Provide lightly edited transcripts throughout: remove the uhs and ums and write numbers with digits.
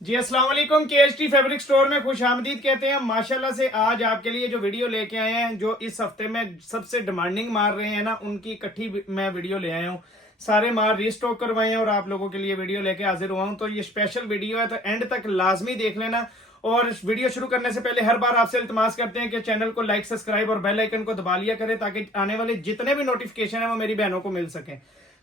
जी अस्सलाम वालेकुम। केएचटी fabric store में खुश आमदीद कहते हैं। माशाल्लाह से आज आपके लिए जो वीडियो लेके आए हैं, जो इस हफ्ते में सबसे डिमांडिंग मार रहे हैं ना, उनकी इकट्ठी मैं वीडियो ले आया हूँ। सारे माल रीस्टॉक करवाए हैं और आप लोगों के लिए वीडियो लेके हाजिर हुआ हूँ। तो ये स्पेशल वीडियो है, तो एंड तक लाजमी देख लेना। और वीडियो शुरू करने से पहले हर बार आपसे इल्तमास करते हैं कि चैनल को लाइक, सब्सक्राइब और बेल आइकन को दबा लिया करें, ताकि आने वाले जितने भी नोटिफिकेशन है वो मेरी बहनों को मिल सके।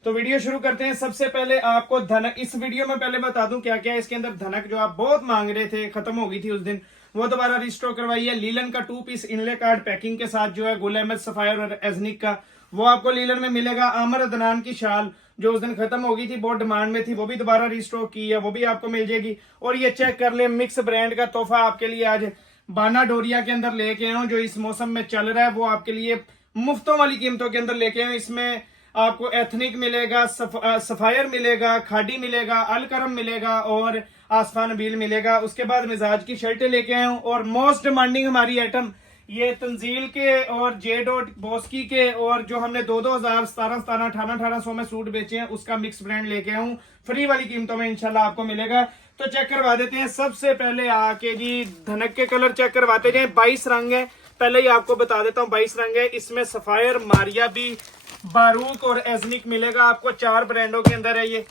तो वीडियो शुरू करते हैं। सबसे पहले आपको धनक, इस वीडियो में पहले बता दूं क्या क्या है इसके अंदर। धनक जो आप बहुत मांग रहे थे, खत्म हो गई थी उस दिन, वो दोबारा रिस्टोर करवाई है। लीलन का 2 पीस इनले कार्ड पैकिंग के साथ जो है, गुल अहमद सफायर और एजनिक का, वो आपको लीलन में मिलेगा। आमर अदनान की शाल जो उस दिन खत्म हो गई थी, बहुत डिमांड में थी, वो भी दोबारा रिस्टोर की है, वो भी आपको मिल जाएगी। और ये चेक कर ले, मिक्स ब्रांड का तोहफा आपके लिए आज बाना डोरिया के अंदर लेके आया हूं, जो इस मौसम में चल रहा है। वो आपके लिए मुफ्तों वाली कीमतों के अंदर लेके आया हूं। इसमें आपको एथनिक मिलेगा, सफायर मिलेगा, खाडी मिलेगा, अलकरम मिलेगा और आसफान नबील मिलेगा। उसके बाद मिजाज की शर्टें लेके आए हूं। और मोस्ट डिमांडिंग हमारी आइटम ये तंजील के और जे डॉट बॉस्की के, और जो हमने 2000 17 17 18 1800 में सूट बेचे हैं, उसका मिक्स ब्रांड लेके आया हूं। फ्री वाली कीमतों में इंशाल्लाह आपको मिलेगा। तो चेक करवा देते हैं। सबसे पहले आके जी धनक के कलर चेक करवाते जाए। 22 रंग है, पहले ही आपको बता देता हूँ 22 रंग है। इसमें सफायर, मारिया भी, बारूक और एजनिक मिलेगा आपको। 4 ब्रांडों के अंदर है ये।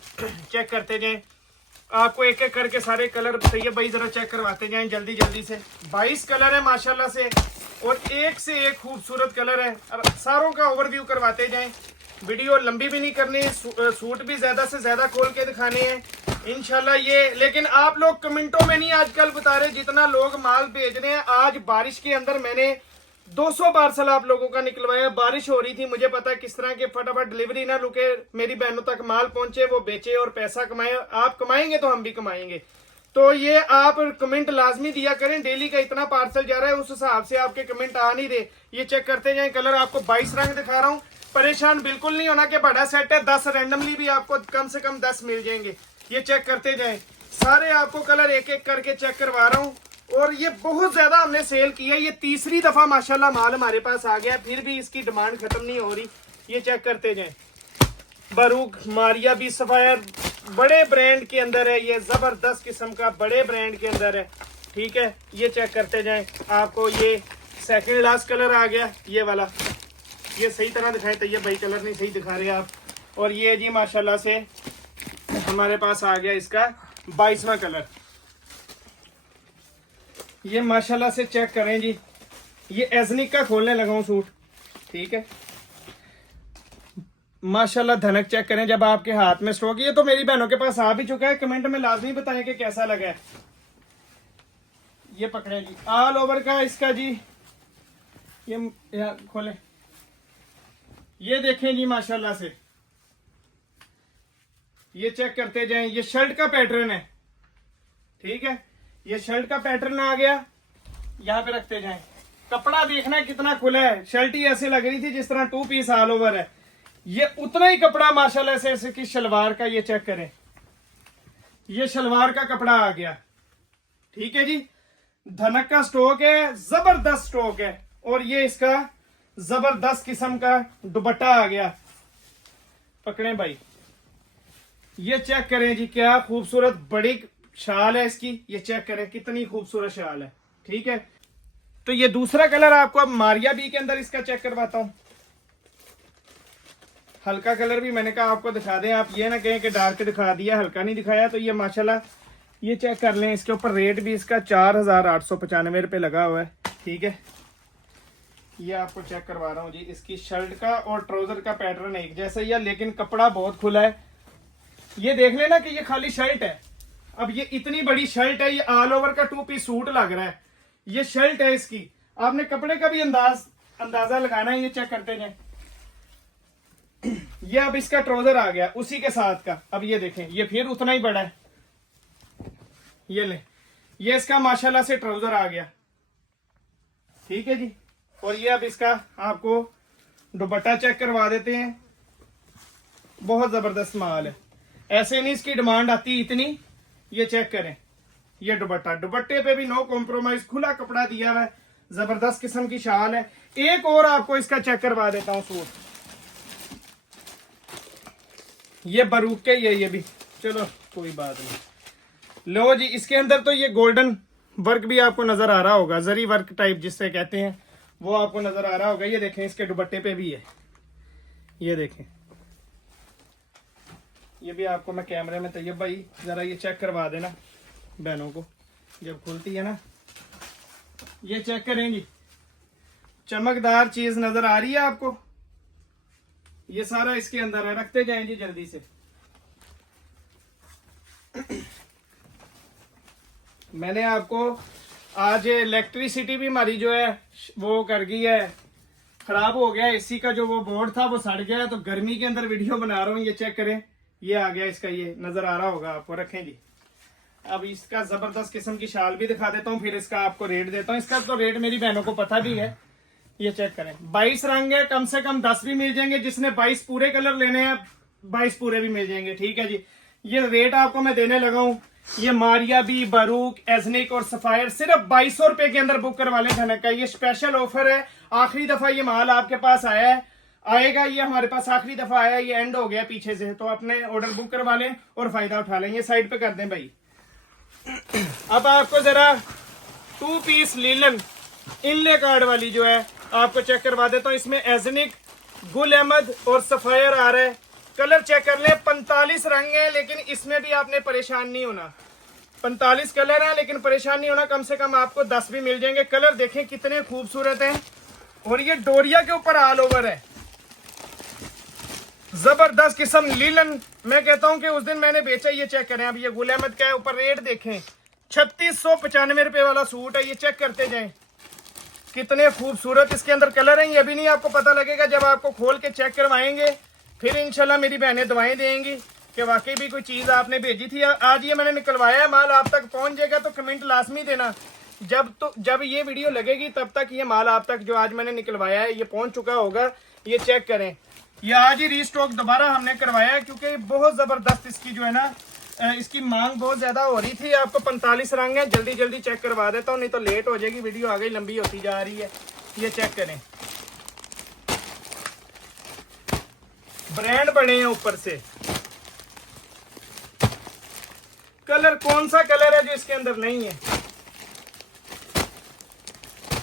चेक करते जाएं, आपको एक एक करके सारे कलर बताइए भाई, जरा चेक करवाते जाएं जल्दी जल्दी से। 22 कलर है माशाल्लाह से, और एक से एक खूबसूरत कलर है। सारों का ओवरव्यू करवाते जाएं। वीडियो लंबी भी नहीं करनी, सूट भी ज्यादा से ज्यादा खोल के दिखाने हैं इंशाल्लाह ये। लेकिन आप लोग कमेंटों में नहीं आजकल बता रहे, जितना लोग माल भेज रहे हैं। आज बारिश के अंदर मैंने 200 पार्सल आप लोगों का निकलवाया। बारिश हो रही थी, मुझे पता है किस तरह के, फटाफट डिलीवरी ना रुके, मेरी बहनों तक माल पहुंचे, वो बेचे और पैसा कमाए। आप कमाएंगे तो हम भी कमाएंगे। तो ये आप कमेंट लाजमी दिया करें। डेली का इतना पार्सल जा रहा है, उस हिसाब से आपके कमेंट आ नहीं रहे। ये चेक करते जाएं। कलर आपको 22 रंग दिखा रहा हूँ। परेशान बिल्कुल नहीं होना कि बड़ा सेट है, 10 रैंडमली भी आपको कम से कम 10 मिल जाएंगे। ये चेक करते जाएं। सारे आपको कलर एक एक करके चेक करवा रहा हूँ। और ये बहुत ज्यादा हमने सेल किया। ये तीसरी दफा माशाल्लाह माल हमारे पास आ गया, फिर भी इसकी डिमांड खत्म नहीं हो रही। ये चेक करते जाएं। बारूक, मारिया भी, सफायर, बड़े ब्रांड के अंदर है। ये जबरदस्त किस्म का बड़े ब्रांड के अंदर है, ठीक है। ये चेक करते जाएं। आपको ये सेकंड लास्ट कलर आ गया, ये वाला। ये सही तरह दिखाए तो ये भाई कलर नहीं सही दिखा रहे आप। और ये जी माशाल्लाह से हमारे पास आ गया इसका 22वां कलर। ये माशाल्लाह से चेक करें जी। ये एजनिक का खोलने लगा हूं सूट, ठीक है। माशाल्लाह धनक चेक करें जब आपके हाथ में स्टॉक। ये तो मेरी बहनों के पास आ भी चुका है। कमेंट में लाजमी बताएं कि कैसा लगा है। ये पकड़े जी, ऑल ओवर का इसका जी। ये खोले, ये देखें जी माशाल्लाह से। ये चेक करते जाएं। ये शर्ट का पैटर्न है, ठीक है। ये शर्ट का पैटर्न आ गया, यहाँ पे रखते जाएं। कपड़ा देखना कितना खुला है। शर्ट ही ऐसे लग रही थी जिस तरह 2 पीस ऑल ओवर है। ये उतना ही कपड़ा माशाल्लाह से ऐसे कि शलवार का। ये चेक करें, ये शलवार का कपड़ा आ गया, ठीक है जी। धनक का स्टॉक है, जबरदस्त स्टॉक है। और ये इसका जबरदस्त किस्म का दुपट्टा आ गया। पकड़े भाई, ये चेक करें जी, क्या खूबसूरत बड़ी शाल है इसकी। ये चेक करें कितनी खूबसूरत शाल है, ठीक है। तो ये दूसरा कलर आपको अब मारिया बी के अंदर इसका चेक करवाता हूं। हल्का कलर भी मैंने कहा आपको दिखा दें, आप ये ना कहें कि डार्क दिखा दिया, हल्का नहीं दिखाया। तो ये माशाल्लाह ये चेक कर लें। इसके ऊपर रेट भी इसका 4895 रुपये लगा हुआ है, ठीक है। ये आपको चेक करवा रहा हूँ जी। इसकी शर्ट का और ट्राउजर का पैटर्न एक जैसा ही है, लेकिन कपड़ा बहुत खुला है। ये देख लेना कि ये खाली शर्ट है। अब ये इतनी बड़ी शर्ट है, ये ऑल ओवर का 2 पीस सूट लग रहा है। ये शर्ट है इसकी। आपने कपड़े का भी अंदाजा लगाना है। ये चेक करते जाए। ये अब इसका ट्राउजर आ गया उसी के साथ का। अब ये देखें, ये फिर उतना ही बड़ा है। ये ले, ये इसका माशाल्लाह से ट्राउजर आ गया, ठीक है जी। और ये अब इसका आपको दुपट्टा चेक करवा देते हैं। बहुत जबरदस्त माल है, ऐसे नहीं इसकी डिमांड आती इतनी। ये चेक करें, ये दुपट्टा, दुपट्टे पे भी नो कॉम्प्रोमाइज, खुला कपड़ा दिया हुआ है। जबरदस्त किस्म की शाल है। एक और आपको इसका चेक करवा देता हूं सूट। ये बरूक के ये भी, चलो कोई बात नहीं। लो जी, इसके अंदर तो ये गोल्डन वर्क भी आपको नजर आ रहा होगा, जरी वर्क टाइप जिससे कहते हैं, वो आपको नजर आ रहा होगा। ये देखें, इसके दुपट्टे पे भी है, ये देखें। ये भी आपको मैं कैमरे में, तैयब भाई जरा ये चेक करवा देना बहनों को, जब खुलती है ना, ये चेक करेंगी, चमकदार चीज नजर आ रही है आपको। ये सारा इसके अंदर है, रखते जाएं जी जल्दी से। मैंने आपको आज इलेक्ट्रिसिटी भी हमारी जो है वो कर गई है, खराब हो गया। एसी का जो वो बोर्ड था वो सड़ गया, तो गर्मी के अंदर वीडियो बना रहा हूँ। ये चेक करें, ये आ गया इसका, ये नजर आ रहा होगा आपको। रखें जी। अब इसका जबरदस्त किस्म की शाल भी दिखा देता हूँ, फिर इसका आपको रेट देता हूँ। इसका तो रेट मेरी बहनों को पता भी है। ये चेक करें, 22 रंग है, कम से कम 10 भी मिल जाएंगे। जिसने 22 पूरे कलर लेने हैं 22 पूरे भी मिल जाएंगे, ठीक है जी। ये रेट आपको मैं देने लगा हूँ। ये मारिया बी, बरूक, एजनिक और सफायर सिर्फ 2200 रुपए के अंदर बुक करवा लें धनक का। ये स्पेशल ऑफर है, आखिरी दफा ये माल आपके पास आया है, आएगा। ये हमारे पास आखिरी दफा आया, ये एंड हो गया पीछे से, तो अपने ऑर्डर बुक करवा लें और फायदा उठा लें। ये साइड पे कर दें भाई। अब आपको जरा 2 पीस लीलन इनले कार्ड वाली जो है आपको चेक करवा देता हूँ। इसमें एजनिक, गुल अहमद और सफायर आ रहा है। कलर चेक कर लें, 45 रंग है, लेकिन इसमें भी आपने परेशान नहीं होना। 45 कलर है, लेकिन परेशान नहीं होना। कम से कम आपको 10 भी मिल जाएंगे। कलर देखें कितने खूबसूरत हैं, और ये डोरिया के ऊपर ऑल ओवर है, जबरदस्त किस्म लीलन। मैं कहता हूं कि उस दिन मैंने बेचा, ये चेक करें। अब ये गुल अहमद का है, ऊपर रेट देखें, 3695 रुपए वाला सूट है। ये चेक करते जाएं, कितने खूबसूरत इसके अंदर कलर हैं। ये भी नहीं आपको पता लगेगा, जब आपको खोल के चेक करवाएंगे, फिर इंशाल्लाह मेरी बहनें दवाएं देंगी कि वाकई भी कोई चीज आपने भेजी थी। आज ये मैंने निकलवाया है, माल आप तक पहुंच जाएगा, तो कमेंट लाजमी देना। जब ये वीडियो लगेगी तब तक ये माल आप तक जो आज मैंने निकलवाया है ये पहुंच चुका होगा। ये चेक करें, ये आज ही रीस्टॉक दोबारा हमने करवाया है, क्योंकि बहुत जबरदस्त इसकी जो है ना, इसकी मांग बहुत ज्यादा हो रही थी। आपको 45 रंग है, जल्दी जल्दी चेक करवा देता हूँ, नहीं तो लेट हो जाएगी, वीडियो आगे लंबी होती जा रही है। ये चेक करें, ब्रांड बने हैं ऊपर से। कलर कौन सा कलर है जो इसके अंदर नहीं है,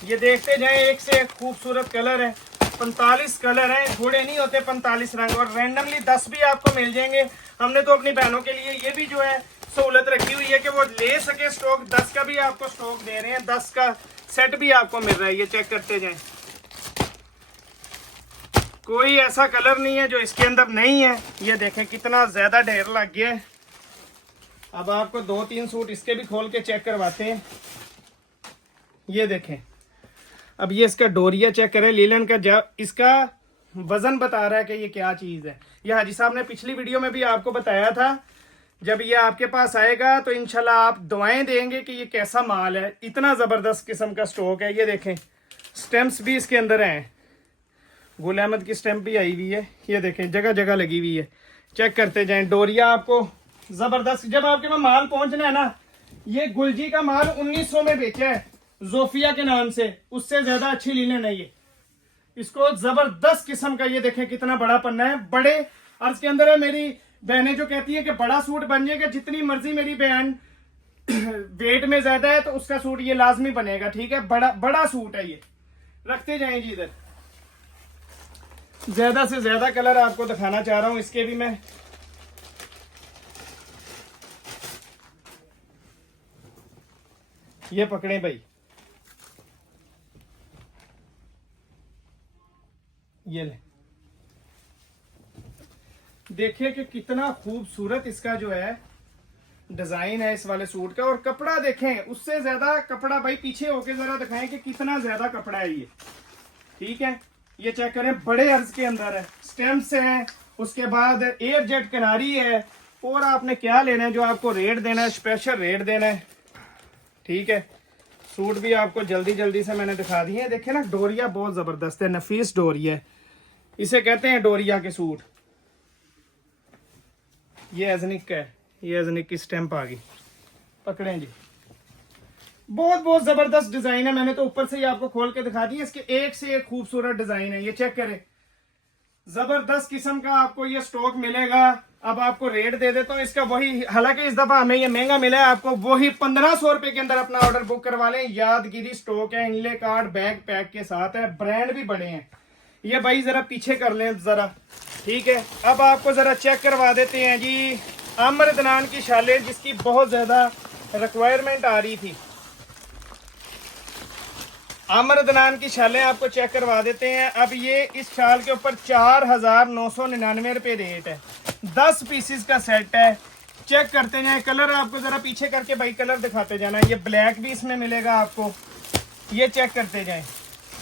ये देखते जाएं, एक से एक खूबसूरत कलर है। 45 कलर हैं, थोड़े नहीं होते 45 रंग, और रैंडमली 10 भी आपको मिल जाएंगे। हमने तो अपनी बहनों के लिए ये भी जो है सहूलत रखी हुई है कि वो ले सके स्टॉक। 10 का भी आपको स्टॉक दे रहे हैं, 10 का सेट भी आपको मिल रहा है। ये चेक करते जाएं, कोई ऐसा कलर नहीं है जो इसके अंदर नहीं है। ये देखें कितना ज्यादा ढेर लग गया है। अब आपको 2-3 सूट इसके भी खोल के चेक करवाते हैं। ये देखें, अब ये इसका डोरिया चेक करें लीलन का, जब इसका वजन बता रहा है कि ये क्या चीज है। ये हाजी साहब ने पिछली वीडियो में भी आपको बताया था, जब ये आपके पास आएगा तो इंशाल्लाह आप दुआएं देंगे कि ये कैसा माल है। इतना जबरदस्त किस्म का स्टॉक है। ये देखें, स्टैम्प्स भी इसके अंदर हैं, गुल अहमद की स्टैम्प भी आई हुई है। ये देखें, जगह जगह लगी हुई है। चेक करते जाएं, डोरिया आपको जबरदस्त। जब आपके पास माल पहुंचना है ना, ये गुलजी का माल 1900 में बेचा है जोफिया के नाम से, उससे ज्यादा अच्छी लीलन है ये। इसको जबरदस्त किस्म का, ये देखें कितना बड़ा पन्ना है, बड़े अर्ज के अंदर है। मेरी बहनें जो कहती है कि बड़ा सूट बन जाएगा, जितनी मर्जी मेरी बहन वेट में ज्यादा है तो उसका सूट ये लाजमी बनेगा, ठीक है। बड़ा सूट है ये। रखते जाएं जी इधर, ज्यादा से ज्यादा कलर आपको दिखाना चाह रहा हूं। इसके भी मैं ये पकड़े भाई, ये ले, देखिए कि कितना खूबसूरत इसका जो है डिजाइन है इस वाले सूट का। और कपड़ा देखें, उससे ज्यादा कपड़ा भाई पीछे होके जरा दिखाएं कि कितना ज्यादा कपड़ा है ये, ठीक है। ये चेक करें, बड़े अर्ज के अंदर है, स्टेम्स है, उसके बाद एयर जेट किनारी है। और आपने क्या लेना है, जो आपको रेट देना है, स्पेशल रेट देना है, ठीक है। सूट भी आपको जल्दी जल्दी से मैंने दिखा दिए। देखे ना, डोरिया बहुत जबरदस्त है, नफीस डोरिया है, इसे कहते हैं डोरिया के सूट। ये एजनिक का है, ये एजनिक की स्टैंप आ गई, पकड़ें जी। बहुत बहुत जबरदस्त डिजाइन है, मैंने तो ऊपर से ही आपको खोल के दिखा दी। इसके एक से एक खूबसूरत डिजाइन है। ये चेक करें, जबरदस्त किस्म का आपको ये स्टॉक मिलेगा। अब आपको रेट दे देता हूँ इसका, वही, हालांकि इस दफा हमें ये महंगा मिला है, आपको वही 1500 रुपए के अंदर अपना ऑर्डर बुक करवा लें। यादगिरी स्टॉक है, इनले कार्ड बैग पैक के साथ है, ब्रांड भी बड़े हैं। ये भाई जरा पीछे कर लें जरा, ठीक है। अब आपको जरा चेक करवा देते हैं जी आमिर अदनान की शालें, जिसकी बहुत ज्यादा रिक्वायरमेंट आ रही थी। आमिर अदनान की शालें आपको चेक करवा देते हैं। अब ये इस शाल के ऊपर 4999 रुपये रेट है, 10 पीसीस का सेट है। चेक करते जाए, कलर आपको जरा पीछे करके भाई कलर दिखाते जाना। ये ब्लैक भी इसमें मिलेगा आपको, ये चेक करते जाएं,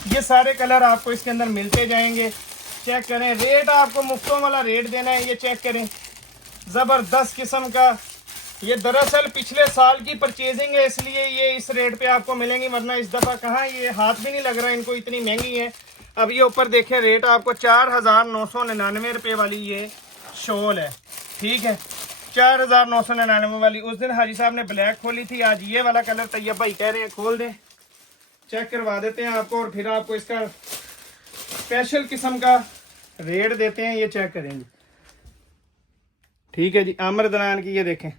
ये सारे कलर आपको इसके अंदर मिलते जाएंगे। चेक करें, रेट आपको मुफ्तों वाला रेट देना है, ये चेक करें, जबरदस्त किस्म का। ये दरअसल पिछले साल की परचेजिंग है, इसलिए ये इस रेट पे आपको मिलेंगी, वरना इस दफा कहाँ, ये हाथ भी नहीं लग रहा इनको, इतनी महंगी है। अब ये ऊपर देखें रेट आपको 4999 रुपये वाली ये शॉल है, ठीक है, 4999 वाली। उस दिन हाजी साहब ने ब्लैक खोली थी, आज ये वाला कलर तैयब भाई कह रहे हैं खोल दें, चेक करवा देते हैं आपको और फिर आपको इसका स्पेशल किस्म का रेट देते हैं। ये चेक करेंगे, ठीक है जी। आमिर अदनान की ये देखें,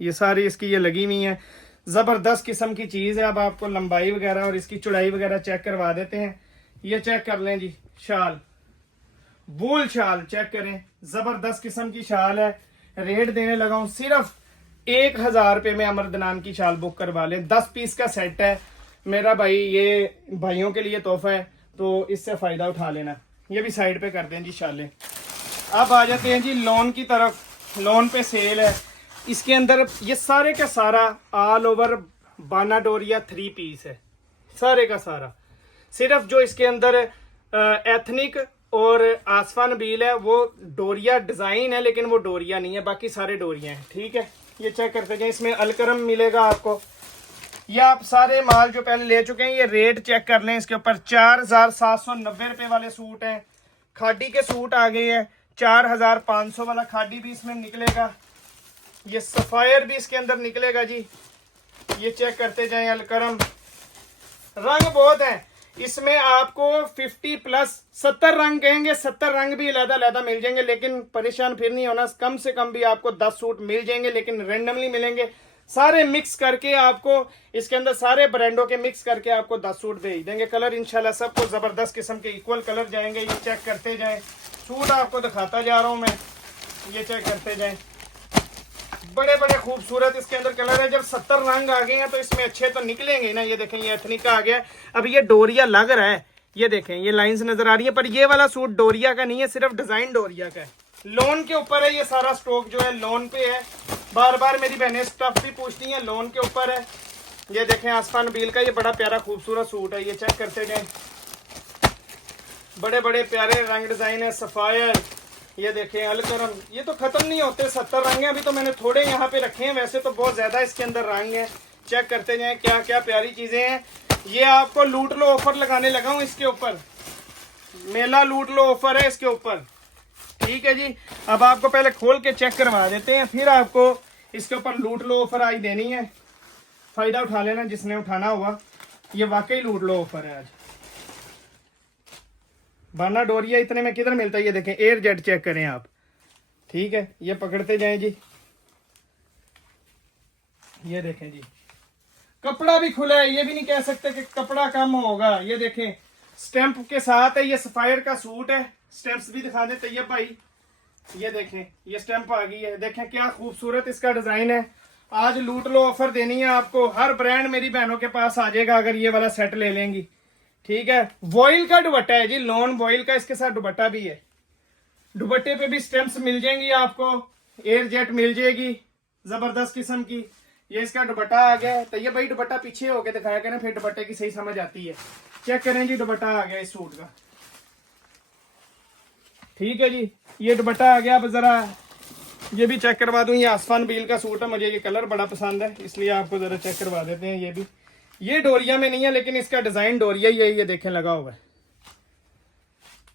ये सारी इसकी ये लगी हुई है, जबरदस्त किस्म की चीज है। अब आपको लंबाई वगैरह और इसकी चौड़ाई वगैरह चेक करवा देते हैं। ये चेक कर लें जी, शाल, वूल शाल चेक करें, जबरदस्त किस्म की शाल है। रेट देने लगा हूं सिर्फ 1000 रुपये में आमिर अदनान की शाल बुक करवा लें। 10 पीस का सेट है मेरा भाई, ये भाइयों के लिए तोहफा है, तो इससे फायदा उठा लेना। ये भी साइड पे कर दें जी शालें। अब आ जाते हैं जी लोन की तरफ। लोन पे सेल है, इसके अंदर ये सारे का सारा ऑल ओवर बाना डोरिया 3 पीस है, सारे का सारा। सिर्फ जो इसके अंदर एथनिक और आसफा नबील है वो डोरिया डिजाइन है, लेकिन वो डोरिया नहीं है, बाकी सारे डोरिया हैं, ठीक है। ये चेक करते जाए, इसमें अलकरम मिलेगा आपको। ये आप सारे माल जो पहले ले चुके हैं, ये रेट चेक कर लें। इसके ऊपर 4790 रुपये वाले सूट हैं, खादी के सूट आ गए हैं, 4500 वाला खादी भी इसमें निकलेगा, ये सफायर भी इसके अंदर निकलेगा जी। ये चेक करते जाएं, अलकरम, रंग बहुत है इसमें, आपको 50 प्लस 70 रंग कहेंगे, 70 रंग भी अलग-अलग मिल जाएंगे, लेकिन परेशान फिर नहीं होना, कम से कम भी आपको 10 सूट मिल जाएंगे, लेकिन रेंडमली मिलेंगे। सारे मिक्स करके आपको इसके अंदर सारे ब्रांडों के मिक्स करके आपको 10 सूट भेज देंगे। कलर इंशाल्लाह सबको जबरदस्त किस्म के इक्वल कलर जाएंगे। ये चेक करते जाएं, सूट आपको दिखाता जा रहा हूं मैं, ये चेक करते जाएं, बड़े बड़े खूबसूरत इसके अंदर कलर है। जब 70 रंग आ गए हैं तो इसमें अच्छे तो निकलेंगे ना। ये देखें, ये एथनिक का आ गया है। अब ये डोरिया लग रहा है, ये देखें, ये लाइंस नजर आ रही है, पर ये वाला सूट डोरिया का नहीं है, सिर्फ डिजाइन डोरिया का है। लोन के ऊपर है, ये सारा स्टॉक जो है लोन पे है। बार बार मेरी बहनें स्टफ भी पूछती हैं, लोन के ऊपर है। ये देखें, आसफा नबील का ये बड़ा प्यारा खूबसूरत सूट है, ये चेक करते जाएं, बड़े बड़े प्यारे रंग डिजाइन है, सफायर, ये देखें, अलकरम। ये तो खत्म नहीं होते, 70 रंग हैं, अभी तो मैंने थोड़े यहाँ पे रखे हैं, वैसे तो बहुत ज्यादा इसके अंदर रंग है। चेक करते जाएं, क्या क्या प्यारी चीजें हैं। ये आपको लूट लो ऑफर लगाने लगा हूँ इसके ऊपर, मेला लूट लो ऑफर है इसके ऊपर, ठीक है जी। अब आपको पहले खोल के चेक करवा देते हैं, फिर आपको इसके ऊपर लूट लो ऑफर आई देनी है। फायदा उठा लेना जिसने उठाना हुआ, ये वाकई लूट लो ऑफर है आज। बाना डोरिया इतने में किधर मिलता है, ये देखें, एयर जेट चेक करें आप, ठीक है। ये पकड़ते जाएं जी, ये देखें जी, कपड़ा भी खुला है, ये भी नहीं कह सकते कि कपड़ा कम होगा। ये देखें, स्टैंप के साथ है, ये सफायर का सूट है। स्टैंप्स भी दिखा देते ये भाई, ये देखें, ये स्टैंप आ गई है, देखें क्या खूबसूरत इसका डिजाइन है। आज लूट लो ऑफर देनी है आपको, हर ब्रांड मेरी बहनों के पास आ जाएगा अगर ये वाला सेट ले लेंगी, ठीक है। वॉइल का दुपट्टा है जी, लॉन वॉइल का, इसके साथ दुपट्टा भी है। दुपट्टे पे भी स्टैंप्स मिल जाएंगी आपको, एयर जेट मिल जाएगी, जबरदस्त किस्म की। ये इसका दुपट्टा आ गया है, तो ये भाई दुपट्टा पीछे होके दिखाया करें, फिर दुपट्टे की सही समझ आती है। चेक करें जी, दुपट्टा आ गया इस सूट का, ठीक है जी। ये दुपट्टा आ गया। अब जरा ये भी चेक करवा दूं, ये आसफा नबील का सूट है, मुझे ये कलर बड़ा पसंद है, इसलिए आपको जरा चेक करवा देते हैं। ये भी, ये डोरिया में नहीं है, लेकिन इसका डिजाइन डोरिया ही है, ये देखें लगा हुआ है।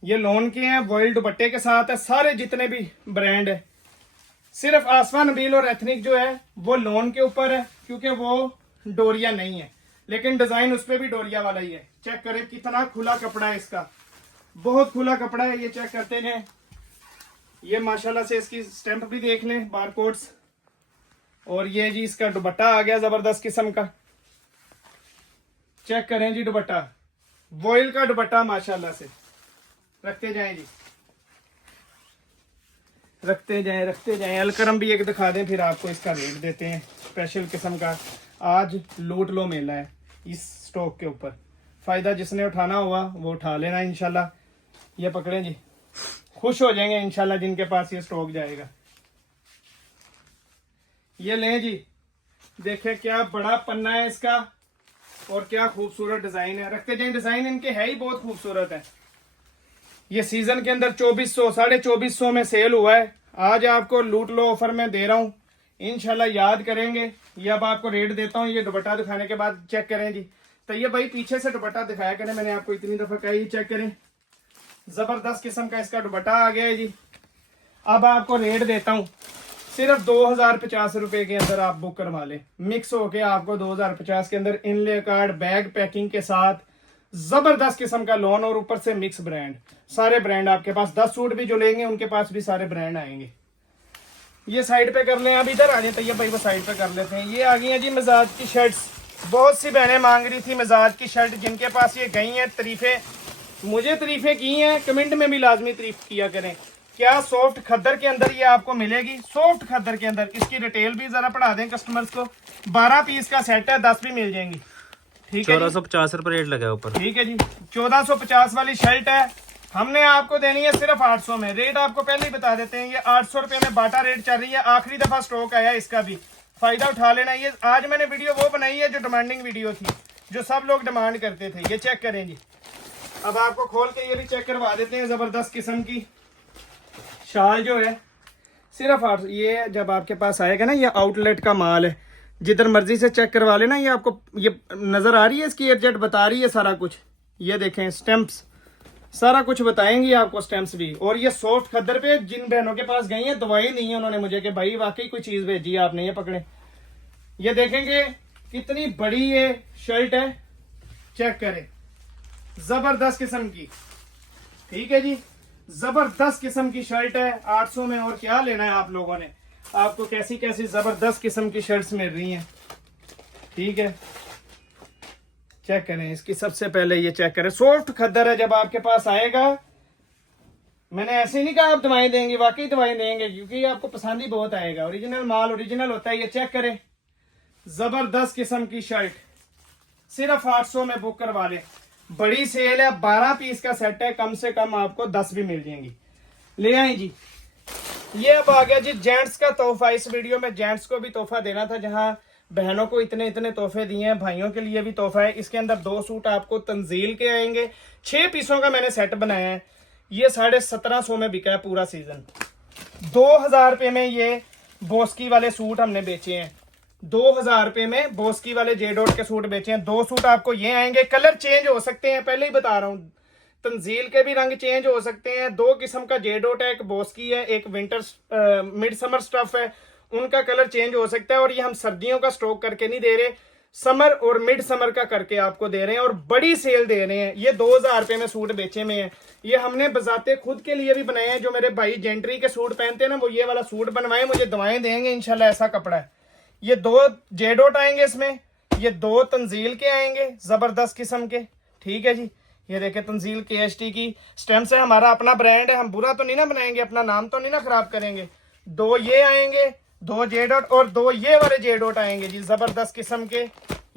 ये लोन के हैं, वॉइल दुपट्टे के साथ है, सारे जितने भी ब्रांड है। सिर्फ आसफा नबील और एथनिक जो है वो लोन के ऊपर है, क्योंकि वो डोरिया नहीं है, लेकिन डिजाइन उस पर भी डोरिया वाला ही है। चेक करें कितना खुला कपड़ा है इसका, बहुत खुला कपड़ा है, ये चेक करते हैं। ये माशाल्लाह से इसकी स्टैंप भी देख लें, बारकोड्स। और ये जी इसका दुपट्टा आ गया जबरदस्त किस्म का, चेक करें जी दुपट्टा, वॉइल का दुपट्टा माशाल्लाह से। रखते जाएं जी, रखते जाएं। अलकरम भी एक दिखा दें, फिर आपको इसका रेट देते हैं। स्पेशल किस्म का आज लूट लो मेला है इस स्टॉक के ऊपर। फायदा जिसने उठाना हुआ वो उठा लेना इंशाल्लाह। ये पकड़ें जी, खुश हो जाएंगे इंशाल्लाह जिनके पास ये स्टॉक जाएगा। ये लें जी, देखें क्या बड़ा पन्ना है इसका और क्या खूबसूरत डिजाइन है। रखते जाएं, डिजाइन इनके है ही बहुत खूबसूरत है। ये सीजन के अंदर 2400 2450 में सेल हुआ है। आज आपको लूट लो ऑफर में दे रहा हूं, इंशाल्लाह याद करेंगे। ये अब आपको रेट देता हूं। ये दुपट्टा दिखाने के बाद चेक करें जी। तो ये भाई पीछे से दुपट्टा दिखाया करें, मैंने आपको इतनी दफा कही, चेक करें। जबरदस्त किस्म का इसका दुपट्टा आ गया है जी। अब आपको रेट देता हूं, सिर्फ 2050 रुपए के अंदर आप बुक करवा लें। मिक्स होके आपको 2050 के अंदर इनले कार्ड, बैग पैकिंग के साथ जबरदस्त किस्म का लोन और ऊपर से मिक्स ब्रांड, सारे ब्रांड आपके पास। 10 सूट भी जो लेंगे उनके पास भी सारे ब्रांड आएंगे। ये साइड पे कर लें, अब इधर आ जाए तो ये भाई वो साइड पे कर लेते हैं। ये आ गई है जी मिजाज की शर्ट्स। बहुत सी बहनें मांग रही थी मिजाज की शर्ट, जिनके पास ये गई हैं तारीफें, मुझे तारीफें की हैं, कमेंट में भी लाजमी तारीफ किया करें। क्या सॉफ्ट खद्दर के अंदर ये आपको मिलेगी, सॉफ्ट खद्दर के अंदर। इसकी डिटेल भी जरा पढ़ा दें कस्टमर्स को। 12 पीस का सेट है, 10 भी मिल जाएंगी। ठीक है, 1450 रुपए रेट लगा ऊपर। ठीक है जी, 1450 वाली शर्ट है, हमने आपको देनी है सिर्फ 800 में। रेट आपको पहले ही बता देते हैं, ये 800 रुपए में बाटा रेट चल रही है। आखिरी दफा स्टॉक आया इसका भी, फायदा उठा लेना। ये आज मैंने वीडियो वो बनाई है जो डिमांडिंग वीडियो थी, जो सब लोग डिमांड करते थे। ये चेक करें जी। अब आपको खोल के ये भी चेक करवा देते हैं। जबरदस्त किस्म की शाल जो है सिर्फ 800। ये जब आपके पास आएगा ना, ये आउटलेट का माल है, जिधर मर्जी से चेक करवा लेना। ये आपको ये नजर आ रही है, इसकी एयरजेट बता रही है सारा कुछ। ये देखें स्टैंप्स, सारा कुछ बताएंगी आपको स्टैंप्स भी। और ये सॉफ्ट खद्दर पे जिन बहनों के पास गई है, दवाई दी है उन्होंने मुझे कि भाई वाकई कोई चीज भेजी है आपने। ये पकड़े, ये देखेंगे कितनी बड़ी ये शर्ट है, चेक करें, जबरदस्त किस्म की। ठीक है जी, जबरदस्त किस्म की शर्ट है 800 में। और क्या लेना है आप लोगों ने, आपको कैसी कैसी जबरदस्त किस्म की शर्ट्स मिल रही हैं। ठीक है, चेक करें इसकी। सबसे पहले ये चेक करें, सॉफ्ट खद्दर है। जब आपके पास आएगा, मैंने ऐसे नहीं कहा आप दवाएं देंगे, वाकई दवाएं देंगे, क्योंकि आपको पसंद ही बहुत आएगा। ओरिजिनल माल ओरिजिनल होता है। ये चेक करें, जबरदस्त किस्म की शर्ट सिर्फ 800 में बुक करवा लें। बड़ी सेल है, 12 पीस का सेट है, कम से कम आपको 10 भी मिल जाएंगी। ले आए जी। ये अब आ गया जी जेंट्स का तोहफा। इस वीडियो में जेंट्स को भी तोहफा देना था, जहां बहनों को इतने इतने तोहफे दिए हैं, भाइयों के लिए भी तोहफा है। इसके अंदर 2 सूट आपको तंजील के आएंगे। 6 पीसों का मैंने सेट बनाया है। ये 1750 में बिका है पूरा सीजन। 2000 रुपये में ये बोस्की वाले सूट हमने बेचे हैं। 2000 रुपये में बोस्की वाले जेडोट के सूट बेचे हैं। 2 सूट आपको ये आएंगे। कलर चेंज हो सकते हैं, पहले ही बता रहा हूँ। तंजील के भी रंग चेंज हो सकते हैं। 2 किस्म का जेडोट है, एक बोस्की है, एक विंटर मिड समर स्टफ है। उनका कलर चेंज हो सकता है। और ये हम सर्दियों का स्टॉक करके नहीं दे रहे, समर और मिड समर का करके आपको दे रहे हैं, और बड़ी सेल दे रहे हैं। ये 2000 रुपये में सूट बेचे में है। ये हमने बजाते खुद के लिए भी बनाए हैं। जो मेरे भाई जेंट्री के सूट पहनते हैं ना, वो ये वाला सूट बनवाए, मुझे दवाएं देंगे इंशाल्लाह। ऐसा कपड़ा है। ये 2 जेडोट आएंगे इसमें, ये 2 तंजील के आएंगे जबरदस्त किस्म के। ठीक है जी, ये देखे तंजील KST की स्टैम्प से, हमारा अपना ब्रांड है, हम बुरा तो नहीं ना बनाएंगे, अपना नाम तो नहीं ना खराब करेंगे। 2 ये आएंगे, 2 जेडोट और 2 ये वाले जेडोट आएंगे जी, जबरदस्त किस्म के।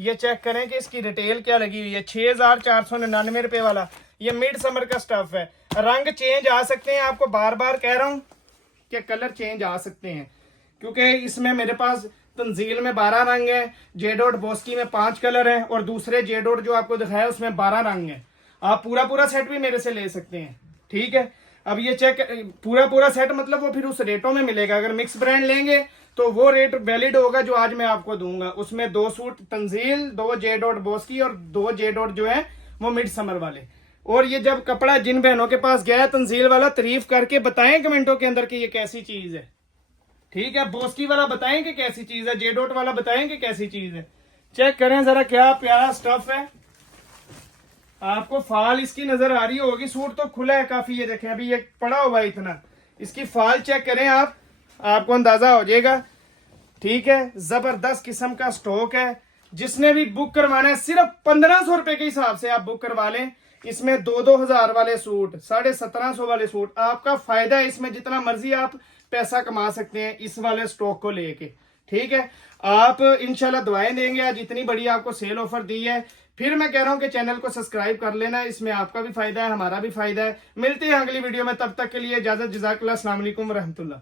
ये चेक करें कि इसकी रिटेल क्या लगी हुई है। 6499 रुपए वाला ये मिड समर का स्टफ है। रंग चेंज आ सकते हैं, आपको बार बार कह रहा हूं कि कलर चेंज आ सकते हैं, क्योंकि इसमें मेरे पास तंजील में 12 रंग है, जेडोट बोस्की में 5 कलर है, और दूसरे जेडोट जो आपको दिखाया उसमें 12 रंग है। आप पूरा सेट भी मेरे से ले सकते हैं। ठीक है, अब ये चेक पूरा सेट मतलब वो फिर उस रेटों में मिलेगा। अगर मिक्स ब्रांड लेंगे तो वो रेट वैलिड होगा जो आज मैं आपको दूंगा। उसमें 2 सूट तंजील, 2 जेडोट बोस्की और 2 जेडोट जो है वो मिड समर वाले। और ये जब कपड़ा जिन बहनों के पास गया तंजील वाला, तारीफ करके बताएं कमेंटों के अंदर कि ये कैसी चीज है। ठीक है, बोस्की वाला बताएं कि कैसी चीज है, जेडोट वाला बताएं कि कैसी चीज है। चेक करें जरा, क्या प्यारा स्टफ है। आपको फाल इसकी नजर आ रही होगी, सूट तो खुला है काफी, ये देखें अभी ये पड़ा हुआ है इतना, इसकी फाल चेक करें आप, आपको अंदाजा हो जाएगा। ठीक है, जबरदस्त किस्म का स्टॉक है। जिसने भी बुक करवाना है सिर्फ 1500 रुपए के हिसाब से आप बुक करवा लें। इसमें 2-2 हजार वाले सूट, 1750 वाले सूट, आपका फायदा है इसमें, जितना मर्जी आप पैसा कमा सकते हैं इस वाले स्टॉक को लेके। ठीक है, आप इंशाल्लाह दुआएं देंगे, आज इतनी बड़ी आपको सेल ऑफर दी है। फिर मैं कह रहा हूं कि चैनल को सब्सक्राइब कर लेना, इसमें आपका भी फायदा है, हमारा भी फायदा है। मिलते हैं अगली वीडियो में, तब तक के लिए इजाजत, जज़ाकल्लाह, अस्सलाम वालेकुम रहमतुल्लाह।